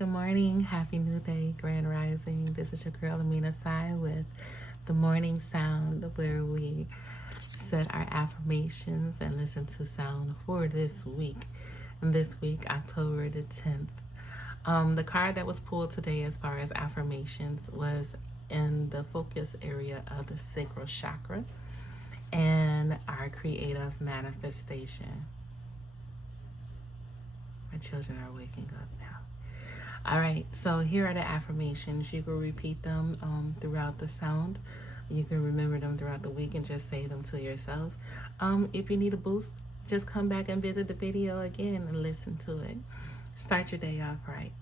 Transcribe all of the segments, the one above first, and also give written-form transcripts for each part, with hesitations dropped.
Good morning, happy new day, grand rising. This is your girl Amina Sai with the morning sound, where we set our affirmations and listen to sound for this week. And this week, October the 10th. The card that was pulled today as far as affirmations was in the focus area of the sacral chakra and our creative manifestation. My children are waking up now. All right, so here are the affirmations. You can repeat them throughout the sound. You can remember them throughout the week and just say them to yourself. If you need a boost, just come back and visit the video again and listen to it. Start your day off right?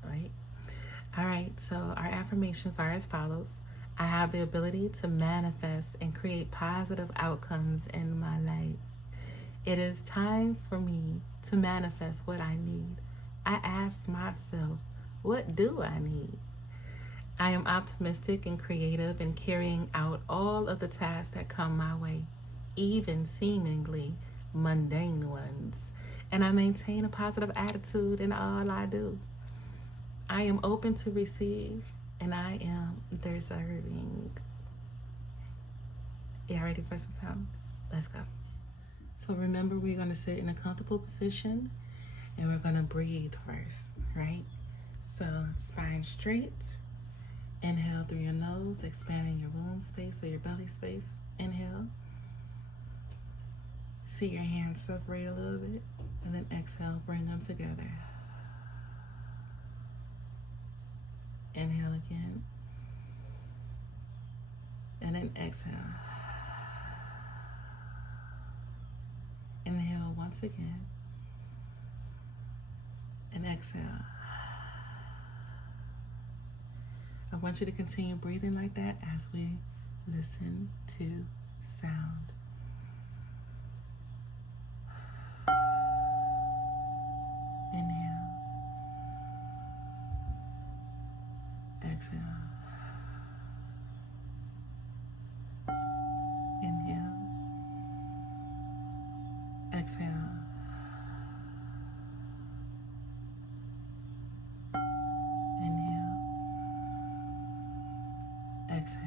All right, so our affirmations are as follows. I have the ability to manifest and create positive outcomes in my life. It is time for me to manifest what I need. I ask myself, what do I need? I am optimistic and creative in carrying out all of the tasks that come my way, even seemingly mundane ones. And I maintain a positive attitude in all I do. I am open to receive, and I am deserving. Y'all ready for some sound? Let's go. So remember, we're going to sit in a comfortable position, and we're going to breathe first, right? So spine straight. Inhale through your nose, expanding your womb space or your belly space. Inhale. See your hands separate a little bit. And then exhale, bring them together. Inhale again. And then exhale. Inhale once again. And exhale. I want you to continue breathing like that as we listen to sound. Inhale. Exhale. Inhale. Exhale. Inhale. Exhale.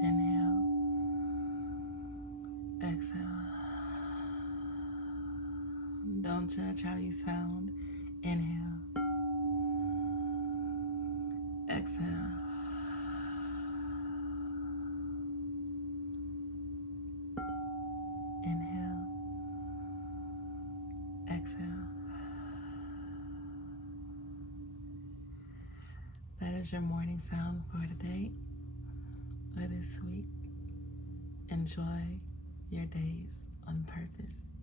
Inhale. Exhale. Don't judge how you sound. Inhale. Exhale. exhale. That is your morning sound for today or this week. Enjoy your days on purpose.